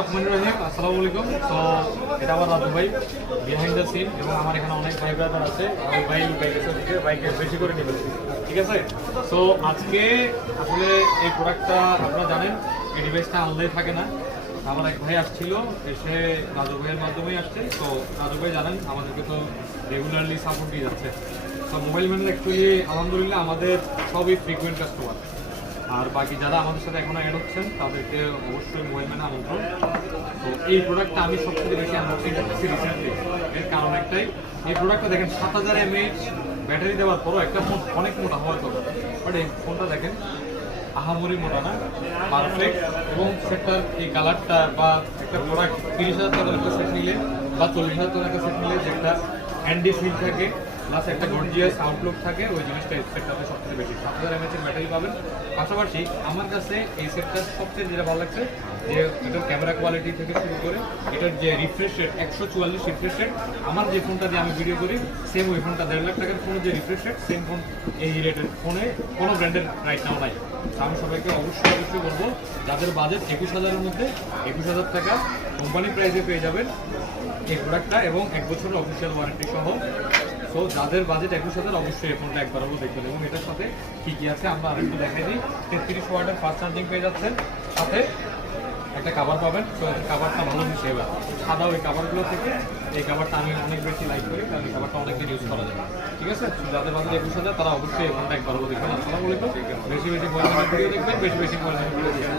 আসসালামু আলাইকুম। তো এটা আমার রাজু ভাই বিহাইন্ড দ্য সিন, এবং আমার এখানে অনেক ভাই ব্রাদার আছে। আমি বাইকে বেশি করে নেবেন, ঠিক আছে? তো আজকে আসলে এই প্রোডাক্টটা আপনারা জানেন, এই ডিভাইসটা আনলেই থাকে না। আমার এক ভাই আসছিল, এসে রাজু ভাইয়ের মাধ্যমেই আসছে। তো রাজু ভাই জানেন আমাদেরকে তো রেগুলারলি সাপোর্ট দিয়ে যাচ্ছে। তো মোবাইল ম্যানের অ্যাকচুয়ালি আলহামদুলিল্লাহ আমাদের সবই ফ্রিকুয়েন্ট কাস্টমার। আর বাকি যারা আমাদের সাথে এখনো অ্যাড হচ্ছেন তাদেরকে অবশ্যই মোবাইল ম্যানে আমন্ত্রণ। তো এই প্রোডাক্টটা আমি সবথেকে বেশি আনবক্সিং করতেছি রিসেন্টলি। এর কারণ একটাই, এই প্রোডাক্টটা দেখেন 7000 mAh ব্যাটারি দেওয়ার পরও একটা ফোন অনেক মোটা হওয়ার কথা, বাট এই ফোনটা দেখেন আহামরি মোটা না, পারফেক্ট। এবং সেটার এই কালারটা বা একটা প্রোডাক্ট 30,000 টাকার একটা সেট নিলে বা 40,000 টাকার একটা সেট নিলে যে একটা হ্যান্ডি ফিল থাকে প্লাস একটা গর্জিয়াস আউটলুক থাকে, ওই জিনিসটা এই সেটটাতে সবথেকে বেশি। 7000 mAh ব্যাটারি পাবেন। পাশাপাশি আমার কাছে এই সেটটার সবচেয়ে যেটা ভালো লাগছে যে এটার ক্যামেরা কোয়ালিটি থেকে শুরু করে এটার যে রিফ্রেশ রেট 144 রিফ্রেশ রেট, আমার যে ফোনটা দিয়ে আমি ভিডিও করি সেম ওই ফোনটা 1.5 লাখ টাকার ফোনের যে রিফ্রেশ রেট, সেম ফোন এই রেটের ফোনে কোনো ব্র্যান্ডের রাইট নাও নাই। তো আমি সবাইকে অবশ্যই বলবো, যাদের বাজেট 21,000-এর মধ্যে 21,000 টাকা কোম্পানি প্রাইসে পেয়ে যাবেন এই প্রোডাক্টটা, এবং 1 বছরের অফিসিয়াল ওয়ারেন্টি সহ। সো যাদের বাজেট 21,000 অবশ্যই এই ফোনটা একবার হলেও দেখবেন। এবং এটার সাথে কী কী আছে আমরা আরেকটু দেখাই দিই। 33 ওয়াটের ফাস্ট চার্জিং পেয়ে যাচ্ছেন, সাথে একটা কাভার পাবেন। তো এর কাভারটা ভালো দিচ্ছে, এবার সাদা ওই কাভারগুলো থেকে এই কাভারটা আমি অনেক বেশি লাইক করি, কারণ এই কাভারটা অনেকদিন ইউজ করা যাবে, ঠিক আছে? যাদের বাজেট 21,000 তারা অবশ্যই এই ফোনটা একবার হলেও দেখবেন। আসসালামু আলাইকুম। বেশি পরিমাণে ভিডিও দেখবেন, বেশি পরিমাণে ভিডিও দেখবেন।